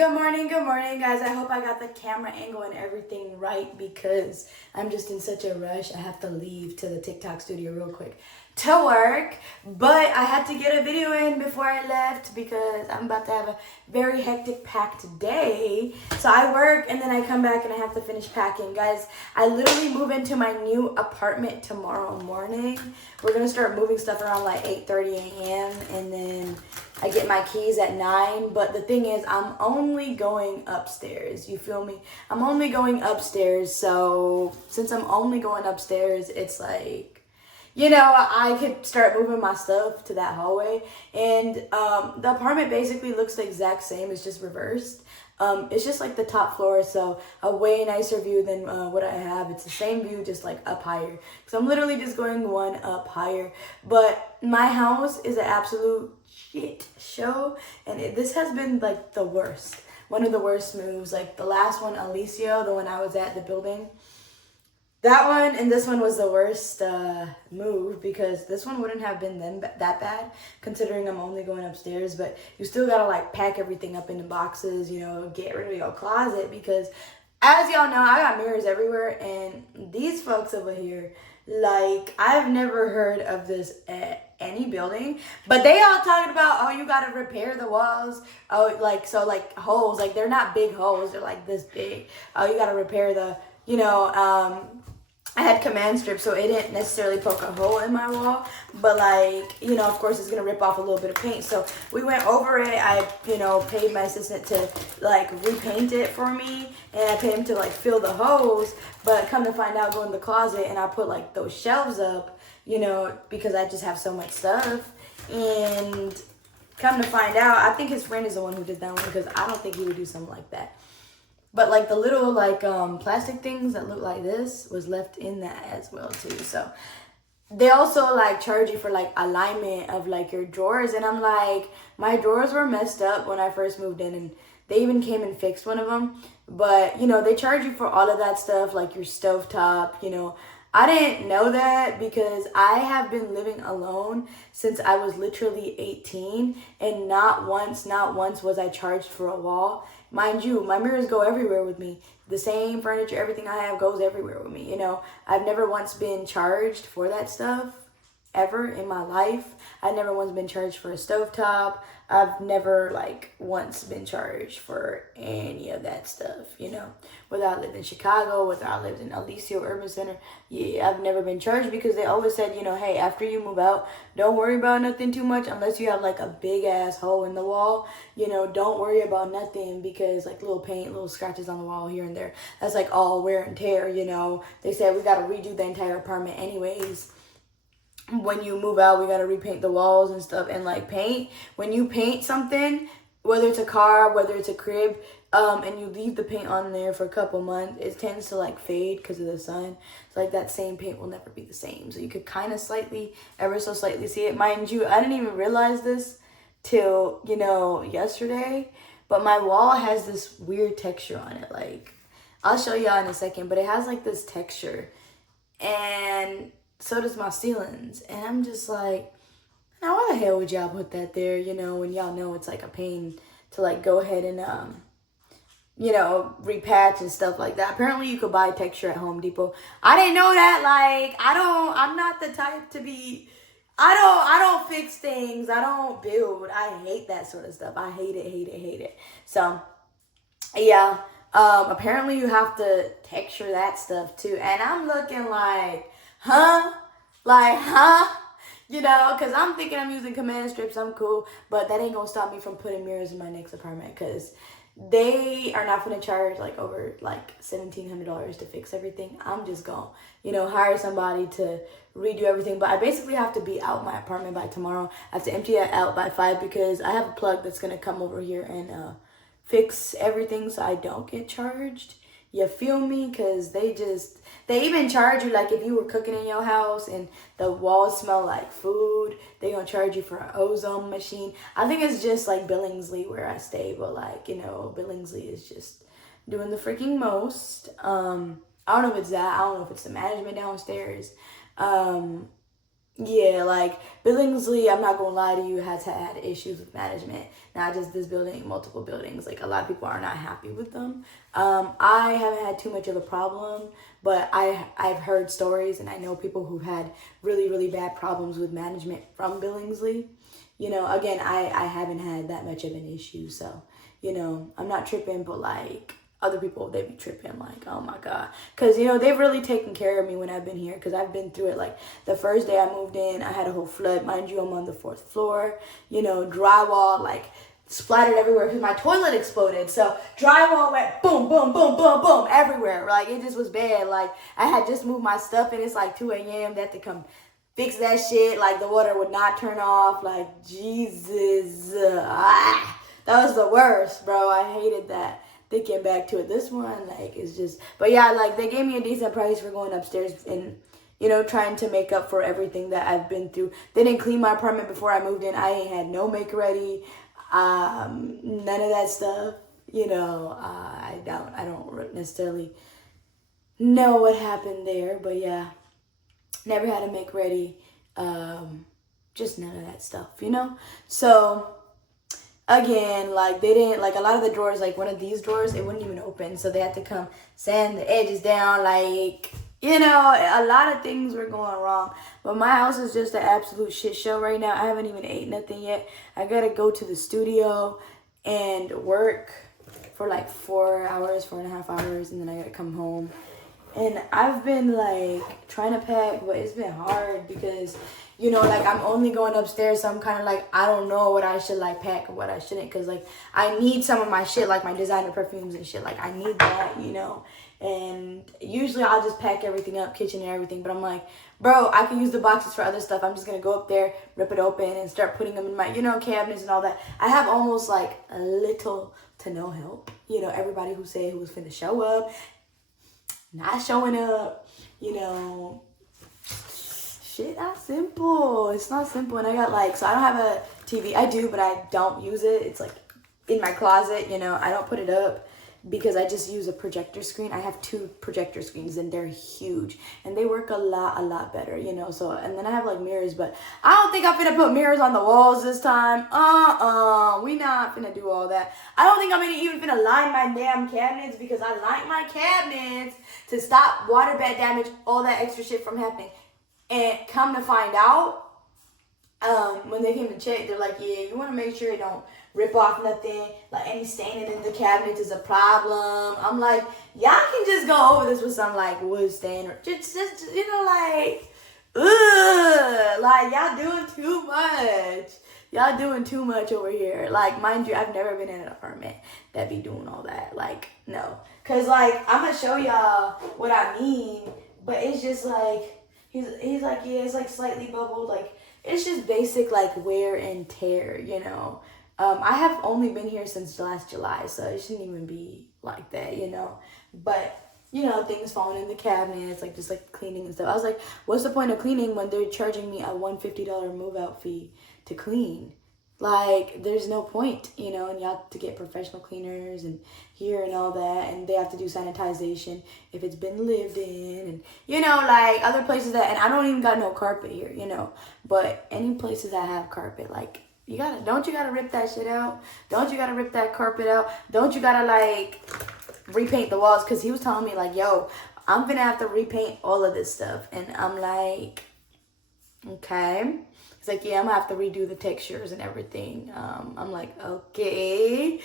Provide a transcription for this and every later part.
Good morning, guys. I hope I got the camera angle and everything right because I'm just in such a rush. I have to leave to the TikTok studio real quick to work, but I had to get a video in before I left because I'm about to have a very hectic packed day. So I work and then I come back and I have to finish packing. Guys, I literally move into my new apartment tomorrow morning. We're gonna start moving stuff around like 8:30 a.m. and then I get my keys at 9, but the thing is, I'm only going upstairs. You feel me? I'm only going upstairs, so since I'm only going upstairs, it's like, I could start moving my stuff to that hallway. And the apartment basically looks the exact same. It's just reversed. It's just like the top floor, so a way nicer view than what I have. It's the same view, just like up higher. So I'm literally just going one up higher. But my house is an absolute shit show, and this has been like the worst. One of the worst moves. Like the last one, Alicio, the one I was at, the building. That one and this one was the worst move because this one wouldn't have been that bad considering I'm only going upstairs, but you still gotta like pack everything up into boxes, get rid of your closet because as y'all know, I got mirrors everywhere and these folks over here, like I've never heard of this at any building, but they all talking about, oh, you gotta repair the walls. Oh, like holes, like they're not big holes, they're like this big. Oh, you gotta repair the, I had command strips, so it didn't necessarily poke a hole in my wall, but of course it's gonna rip off a little bit of paint. So we went over it. I, paid my assistant to repaint it for me, and I paid him to fill the holes. But come to find out, go in the closet and I put those shelves up, because I just have so much stuff. And come to find out, I think his friend is the one who did that one because I don't think he would do something like that. But the little plastic things that look like this was left in that as well too. So they also charge you for alignment of your drawers, and I'm like, my drawers were messed up when I first moved in, and they even came and fixed one of them. But they charge you for all of that stuff, like your stovetop. I didn't know that because I have been living alone since I was literally 18, and not once was I charged for a wall. Mind you, my mirrors go everywhere with me. The same furniture, everything I have goes everywhere with me. I've never once been charged for that stuff ever in my life. I've never once been charged for a stovetop. I've never once been charged for any of that stuff, Whether I lived in Chicago, whether I lived in Alicio Urban Center, I've never been charged because they always said, hey, after you move out, don't worry about nothing too much unless you have a big ass hole in the wall. Don't worry about nothing because little paint, little scratches on the wall here and there. That's all wear and tear, They said we got to redo the entire apartment anyways. When you move out, we got to repaint the walls and stuff. And paint, when you paint something, whether it's a car, whether it's a crib, and you leave the paint on there for a couple months, it tends to fade because of the sun. So that same paint will never be the same. So you could kind of ever so slightly see it. Mind you, I didn't even realize this till, yesterday, but my wall has this weird texture on it. I'll show y'all in a second, but it has this texture, and so does my ceilings. And I'm just like, now why the hell would y'all put that there, when y'all know it's a pain to go ahead and repatch and stuff like that. Apparently you could buy texture at Home Depot. I didn't know that. I'm not the type to be, I don't fix things. I don't build. I hate that sort of stuff. I hate it. So yeah, apparently you have to texture that stuff too. And I'm looking huh? Because I'm thinking I'm using command strips. I'm cool, but that ain't gonna stop me from putting mirrors in my next apartment because they are not gonna charge over $1,700 to fix everything. I'm just gonna, hire somebody to redo everything. But I basically have to be out my apartment by tomorrow. I have to empty it out by 5 because I have a plug that's gonna come over here and fix everything so I don't get charged. You feel me? Because they even charge you if you were cooking in your house and the walls smell like food, they gonna charge you for an ozone machine. I think it's just Billingsley where I stay, but Billingsley is just doing the freaking most. I don't know if it's that. I don't know if it's the management downstairs. Yeah, like Billingsley, I'm not gonna lie to you, has had issues with management. Not just this building, multiple buildings. Like a lot of people are not happy with them. I haven't had too much of a problem, but I've heard stories and I know people who've had really, really bad problems with management from Billingsley. Again, I haven't had that much of an issue, so I'm not tripping, but like other people, they be tripping like, oh my god, because they've really taken care of me when I've been here, because I've been through it. Like the first day I moved in, I had a whole flood. Mind you, I'm on the 4th floor. Drywall like splattered everywhere because my toilet exploded. So drywall went boom, boom, boom, boom, boom everywhere. Like it just was bad. Like I had just moved my stuff and it's like 2 a.m. They had to come fix that shit. Like the water would not turn off. Like Jesus, that was the worst, bro. I hated that. Thinking back to it, this one like is just, but yeah, like they gave me a decent price for going upstairs and trying to make up for everything that I've been through. They didn't clean my apartment before I moved in. I ain't had no make ready, none of that stuff. I don't necessarily know what happened there, but yeah, never had a make ready, just none of that stuff. So again, like they didn't, like a lot of the drawers, like one of these drawers, it wouldn't even open, so they had to come sand the edges down. Like a lot of things were going wrong, but my house is just an absolute shit show right now. I haven't even ate nothing yet. I gotta go to the studio and work for like 4.5 hours, and then I gotta come home. And I've been like trying to pack, but it's been hard because like I'm only going upstairs, so I'm kind of like, I don't know what I should like pack and what I shouldn't, because like I need some of my shit, like my designer perfumes and shit, like I need that, and usually I'll just pack everything up, kitchen and everything, but I'm like, bro, I can use the boxes for other stuff. I'm just gonna go up there, rip it open, and start putting them in my cabinets and all that. I have almost like a little to no help. Everybody who said who was finna show up, not showing up, shit not simple. It's not simple. And I got like, so I don't have a TV. I do, but I don't use it. It's like in my closet, I don't put it up because I just use a projector screen. I have 2 projector screens and they're huge and they work a lot better, so, and then I have like mirrors, but I don't think I'm finna put mirrors on the walls this time. We not finna do all that. I don't think I'm even finna line my damn cabinets, because I like my cabinets to stop water bed damage, all that extra shit from happening. And come to find out, when they came to check, they're like, yeah, you want to make sure it don't rip off nothing. Like any staining in the cabinets is a problem. I'm like, y'all can just go over this with some like wood stain or just like, ugh, like y'all doing too much. Y'all doing too much over here. Like, mind you, I've never been in an apartment that be doing all that. Like, no. Because, like, I'm going to show y'all what I mean, but it's just like, He's like, yeah, it's like slightly bubbled. Like, it's just basic, like, wear and tear, I have only been here since last July, so it shouldn't even be like that, But, things falling in the cabinets, like, just, like, cleaning and stuff. I was like, what's the point of cleaning when they're charging me a $150 move-out fee to clean? Like, there's no point, and you have to get professional cleaners and here and all that, and they have to do sanitization if it's been lived in, and, like, other places that, and I don't even got no carpet here, but any places that have carpet, like, don't you gotta rip that shit out? Don't you gotta rip that carpet out? Don't you gotta, like, repaint the walls? Because he was telling me, like, yo, I'm gonna have to repaint all of this stuff, and I'm like, okay. He's like, yeah, I'm gonna have to redo the textures and everything. I'm like, okay.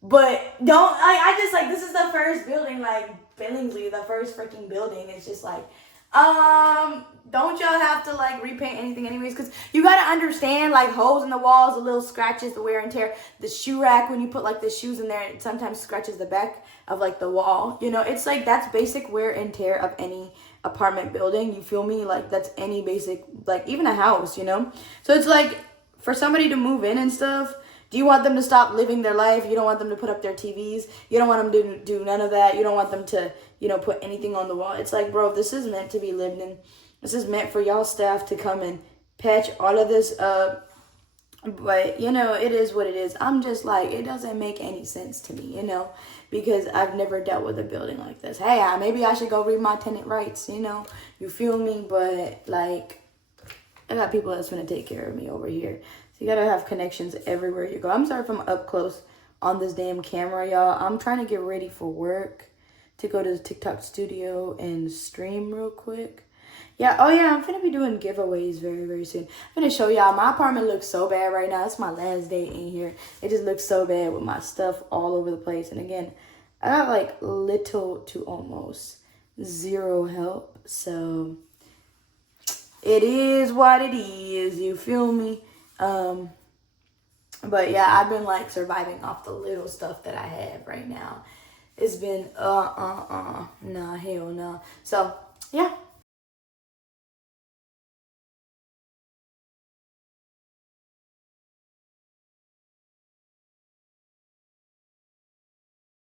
But I just like, this is the first building, like, Billingsley, the first freaking building. It's just like, don't y'all have to, like, repaint anything anyways? Because you gotta understand, like, holes in the walls, the little scratches, the wear and tear. The shoe rack, when you put, like, the shoes in there, it sometimes scratches the back of, like, the wall. It's like, that's basic wear and tear of any apartment building, you feel me? Like, that's any basic, like, even a house, So it's like, for somebody to move in and stuff, do you want them to stop living their life? You don't want them to put up their TVs. You don't want them to do none of that. You don't want them to, put anything on the wall. It's like, bro, this is meant to be lived in. This is meant for y'all staff to come and patch all of this up. But, it is what it is. I'm just like, it doesn't make any sense to me, because I've never dealt with a building like this. Hey, maybe I should go read my tenant rights, you feel me? But, like, I got people that's gonna take care of me over here. So you gotta have connections everywhere you go. I'm sorry if I'm up close on this damn camera, y'all. I'm trying to get ready for work to go to the TikTok studio and stream real quick. Yeah, oh yeah, I'm finna be doing giveaways very, very soon. I'm finna show y'all. My apartment looks so bad right now. It's my last day in here. It just looks so bad with my stuff all over the place. And again, I got like little to almost zero help. So it is what it is. You feel me? But yeah, I've been like surviving off the little stuff that I have right now. It's been nah, hell no. So yeah,